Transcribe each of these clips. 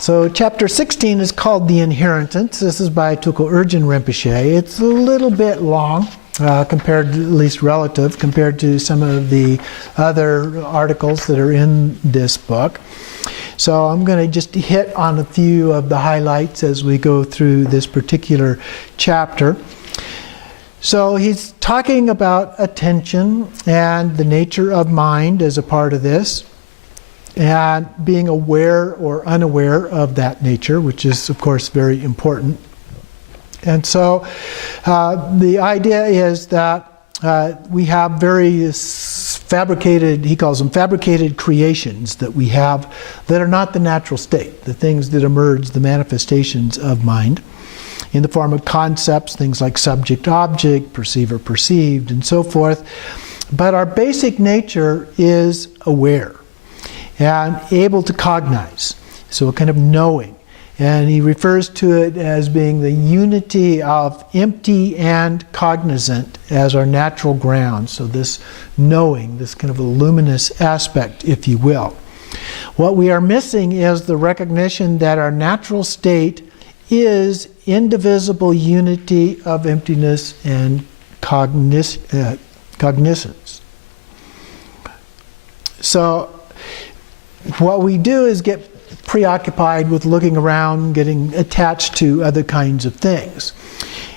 So chapter 16 is called The Inheritance. This is by Tulku Urgyen Rinpoche. It's a little bit long, compared, at least relative, compared to some of the other articles that are in this book. So I'm going to just hit on a few of the highlights as we go through this particular chapter. So he's talking about attention and the nature of mind as a part of this, and being aware or unaware of that nature, which is, of course, very important. And so the idea is that we have various fabricated, he calls them fabricated creations that we have that are not the natural state, the things that emerge, the manifestations of mind, in the form of concepts, things like subject, object, perceiver, perceived, and so forth. But our basic nature is aware and able to cognize, so a kind of knowing. And he refers to it as being the unity of empty and cognizant as our natural ground. So this knowing, this kind of a luminous aspect, if you will. What we are missing is the recognition that our natural state is indivisible unity of emptiness and cognizance. So what we do is get preoccupied with looking around, getting attached to other kinds of things.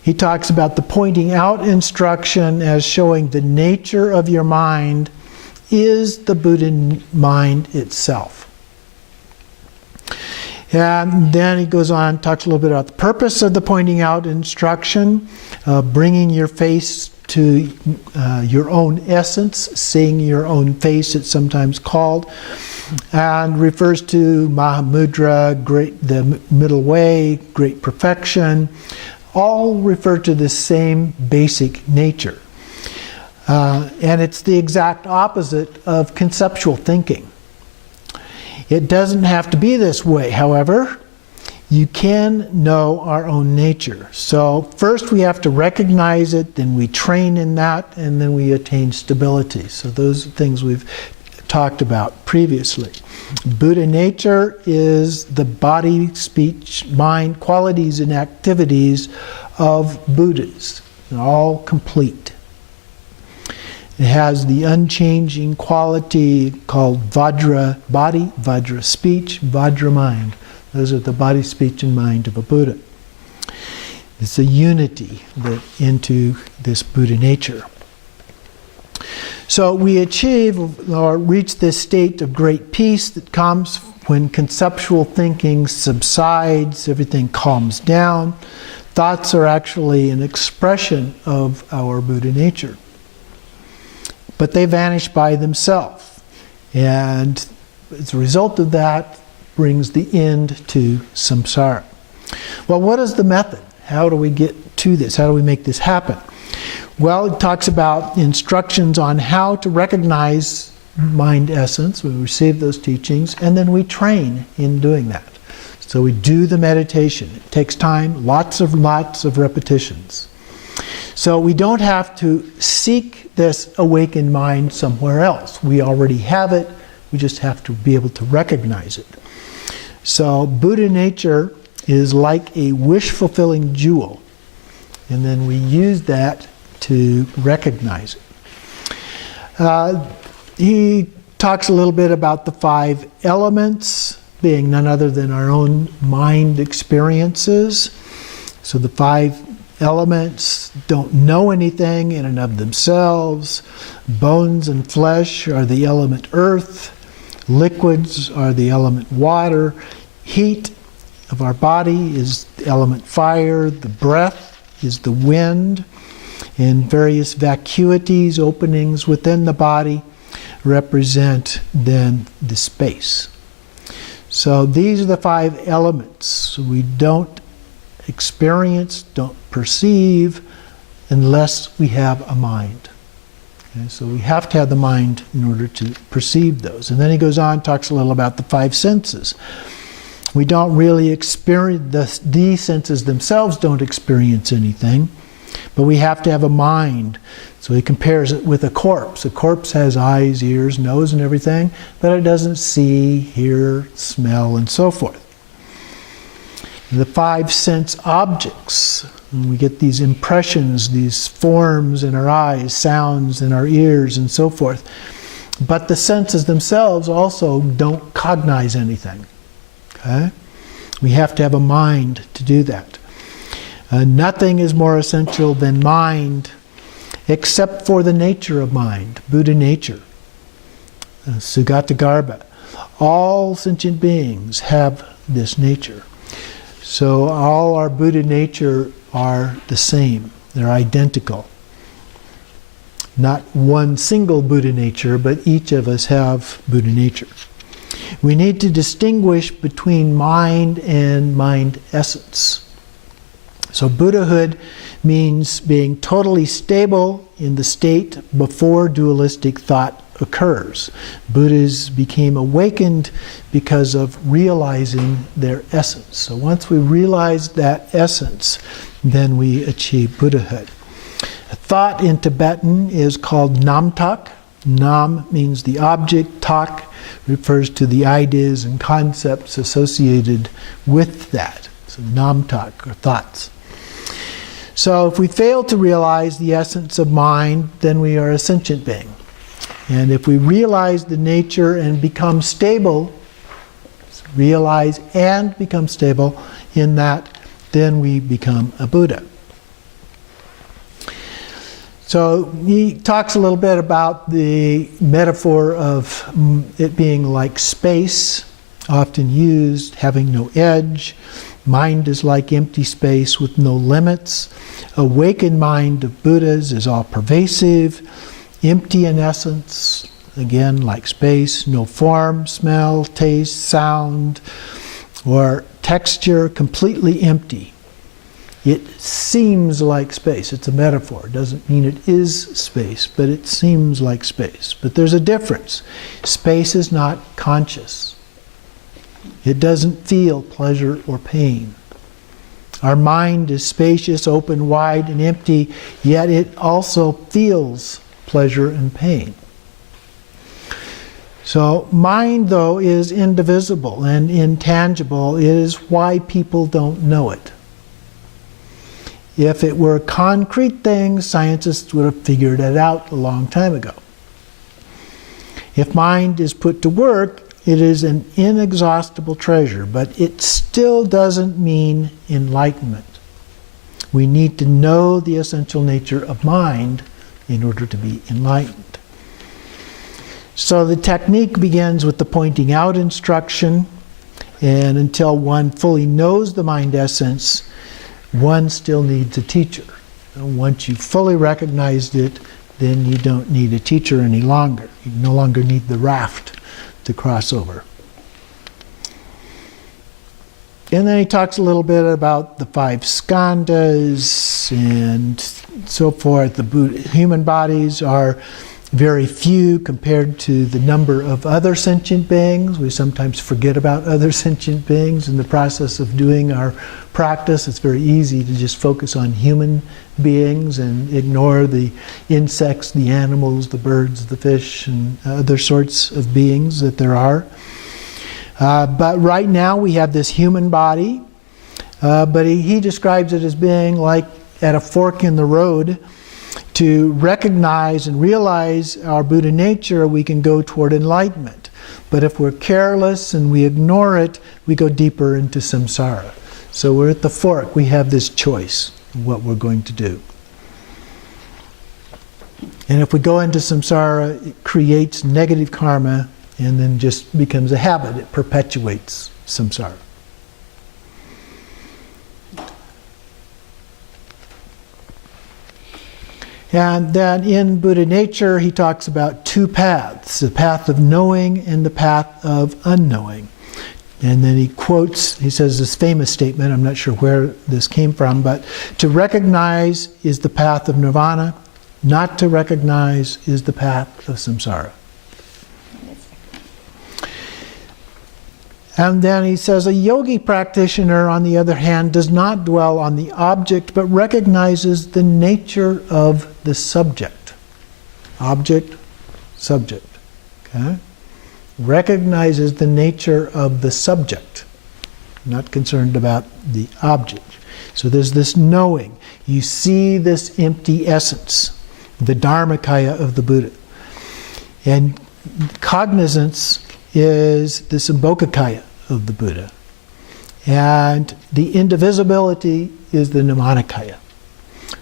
He talks about the pointing out instruction as showing the nature of your mind is the Buddha mind itself. And then he goes on, talks a little bit about the purpose of the pointing out instruction, bringing your face to your own essence, seeing your own face, it's sometimes called, and refers to Mahamudra, the middle way, great perfection, all refer to the same basic nature. And it's the exact opposite of conceptual thinking. It doesn't have to be this way, however. You can know our own nature. So first we have to recognize it, then we train in that, and then we attain stability. So those are things we've talked about previously. Buddha nature is the body, speech, mind, qualities and activities of Buddhas. They're all complete. It has the unchanging quality called Vajra body, Vajra speech, Vajra mind. Those are the body, speech, and mind of a Buddha. It's a unity into this Buddha nature. So we achieve or reach this state of great peace that comes when conceptual thinking subsides, everything calms down. Thoughts are actually an expression of our Buddha nature. But they vanish by themselves. And as a result of that, brings the end to samsara. Well, what is the method? How do we get to this? How do we make this happen? Well, it talks about instructions on how to recognize mind essence. We receive those teachings, and then we train in doing that. So we do the meditation. It takes time, lots of repetitions. So we don't have to seek this awakened mind somewhere else. We already have it. We just have to be able to recognize it. So Buddha nature is like a wish-fulfilling jewel. And then we use that to recognize it. He talks a little bit about the 5 elements, being none other than our own mind experiences. So the 5 elements don't know anything in and of themselves. Bones and flesh are the element earth. Liquids are the element water. Heat of our body is the element fire. The breath is the wind. And various vacuities, openings within the body, represent then the space. So these are the 5 elements. We don't experience, don't perceive, unless we have a mind. Okay, so we have to have the mind in order to perceive those. And then he goes on, talks a little about the 5 senses. We don't really experience, these senses themselves don't experience anything, but we have to have a mind. So he compares it with a corpse. A corpse has eyes, ears, nose, and everything, but it doesn't see, hear, smell, and so forth. The five sense objects. And we get these impressions, these forms in our eyes, sounds in our ears, and so forth. But the senses themselves also don't cognize anything. Okay? We have to have a mind to do that. Nothing is more essential than mind, except for the nature of mind, Buddha nature. Sugata Garbha. All sentient beings have this nature. So all our Buddha nature are the same. They're identical. Not one single Buddha nature, but each of us have Buddha nature. We need to distinguish between mind and mind essence. So Buddhahood means being totally stable in the state before dualistic thought occurs. Buddhas became awakened because of realizing their essence. So once we realize that essence, then we achieve Buddhahood. Thought in Tibetan is called namtak. Nam means the object, tak refers to the ideas and concepts associated with that. So namtak, or thoughts. So if we fail to realize the essence of mind, then we are a sentient being. And if we realize the nature and become stable, realize and become stable in that, then we become a Buddha. So he talks a little bit about the metaphor of it being like space, often used, having no edge. Mind is like empty space with no limits. Awakened mind of Buddhas is all pervasive, empty in essence, again like space, no form, smell, taste, sound, or texture, completely empty. It seems like space. It's a metaphor. It doesn't mean it is space, but it seems like space. But there's a difference. Space is not conscious. It doesn't feel pleasure or pain. Our mind is spacious, open, wide, and empty, yet it also feels pleasure and pain. So mind, though, is indivisible and intangible. It is why people don't know it. If it were a concrete thing, scientists would have figured it out a long time ago. If mind is put to work, it is an inexhaustible treasure, but it still doesn't mean enlightenment. We need to know the essential nature of mind in order to be enlightened. So the technique begins with the pointing out instruction, and until one fully knows the mind essence, one still needs a teacher. And once you've fully recognized it, then you don't need a teacher any longer. You no longer need the raft to cross over. And then he talks a little bit about the five skandhas and so forth. The human bodies are very few compared to the number of other sentient beings. We sometimes forget about other sentient beings in the process of doing our practice. It's very easy to just focus on human beings and ignore the insects, the animals, the birds, the fish, and other sorts of beings that there are. But right now we have this human body, but he describes it as being like at a fork in the road. To recognize and realize our Buddha nature, we can go toward enlightenment. But if we're careless and we ignore it, we go deeper into samsara. So we're at the fork. We have this choice of what we're going to do. And if we go into samsara, it creates negative karma and then just becomes a habit. It perpetuates samsara. And then in Buddha nature, he talks about two paths, the path of knowing and the path of unknowing. And then he quotes, he says this famous statement, I'm not sure where this came from, but to recognize is the path of nirvana, not to recognize is the path of samsara. And then he says, a yogi practitioner, on the other hand, does not dwell on the object, but recognizes the nature of the subject. Object, subject. Okay? Recognizes the nature of the subject. not concerned about the object. So there's this knowing. You see this empty essence, the Dharmakaya of the Buddha. And cognizance is the Sambhogakaya of the Buddha. And the indivisibility is the Nirmanakaya.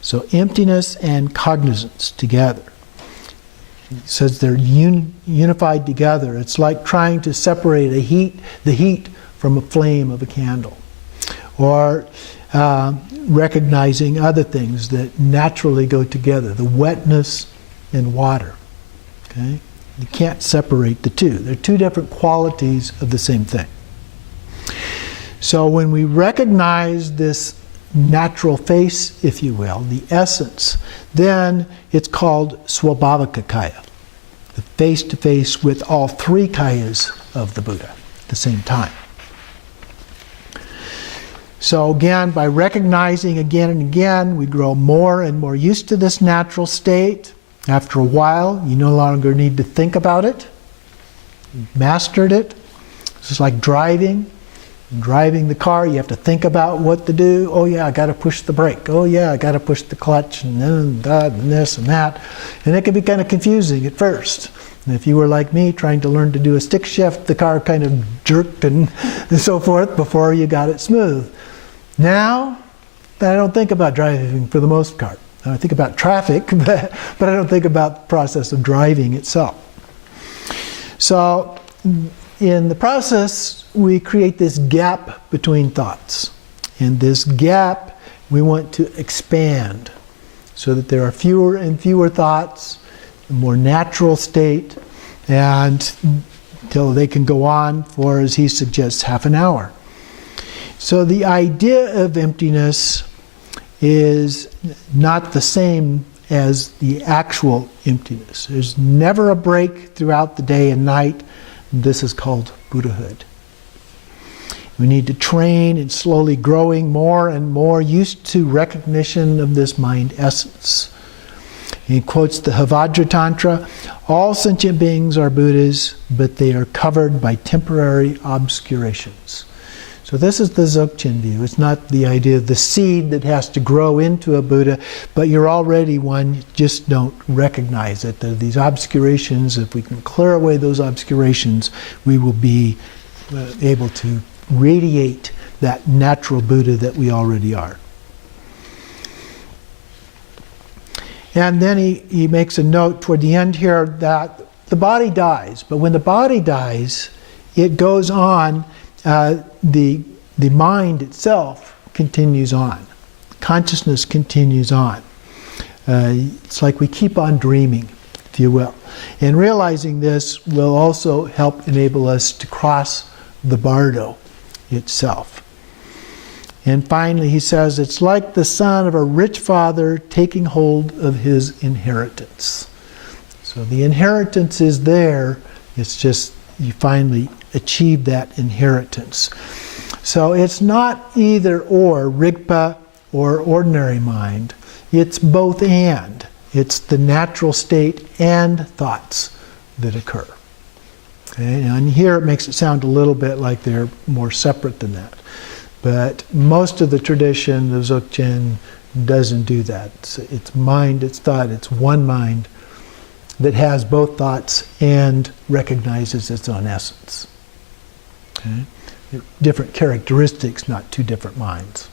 So emptiness and cognizance together. He says they're unified together. It's like trying to separate the heat from a flame of a candle. Or recognizing other things that naturally go together, the wetness and water. Okay? You can't separate the two. They're two different qualities of the same thing. So when we recognize this natural face, if you will, the essence, then it's called Swabhavakaya, the face-to-face with all three kayas of the Buddha at the same time. So again, by recognizing again and again, we grow more and more used to this natural state. After a while, you no longer need to think about it. You've mastered it. It's just like driving. Driving the car, you have to think about what to do. Oh yeah, I got to push the brake. Oh yeah, I got to push the clutch, and then that, and this and that. And it can be kind of confusing at first. And if you were like me, trying to learn to do a stick shift, the car kind of jerked and so forth before you got it smooth. Now, I don't think about driving for the most part. I think about traffic, but I don't think about the process of driving itself. So, in the process, we create this gap between thoughts. And this gap we want to expand so that there are fewer and fewer thoughts, a more natural state, and until they can go on for, as he suggests, half an hour. So the idea of emptiness is not the same as the actual emptiness. There's never a break throughout the day and night. This is called Buddhahood. We need to train in slowly growing more and more used to recognition of this mind essence. He quotes the Havajra Tantra, all sentient beings are Buddhas, but they are covered by temporary obscurations. So this is the Dzogchen view. It's not the idea of the seed that has to grow into a Buddha, but you're already one, you just don't recognize it. There are these obscurations. If we can clear away those obscurations, we will be able to radiate that natural Buddha that we already are. And then he makes a note toward the end here that the body dies, but when the body dies, it goes on. The mind itself continues on. Consciousness continues on. It's like we keep on dreaming, if you will. And realizing this will also help enable us to cross the bardo itself. And finally he says, it's like the son of a rich father taking hold of his inheritance. So the inheritance is there, it's just you finally achieve that inheritance. So it's not either or, Rigpa or ordinary mind. It's both and. It's the natural state and thoughts that occur. Okay? And here it makes it sound a little bit like they're more separate than that. But most of the tradition of Dzogchen doesn't do that. It's mind, it's thought, it's one mind that has both thoughts and recognizes its own essence. Okay? Different characteristics, not two different minds.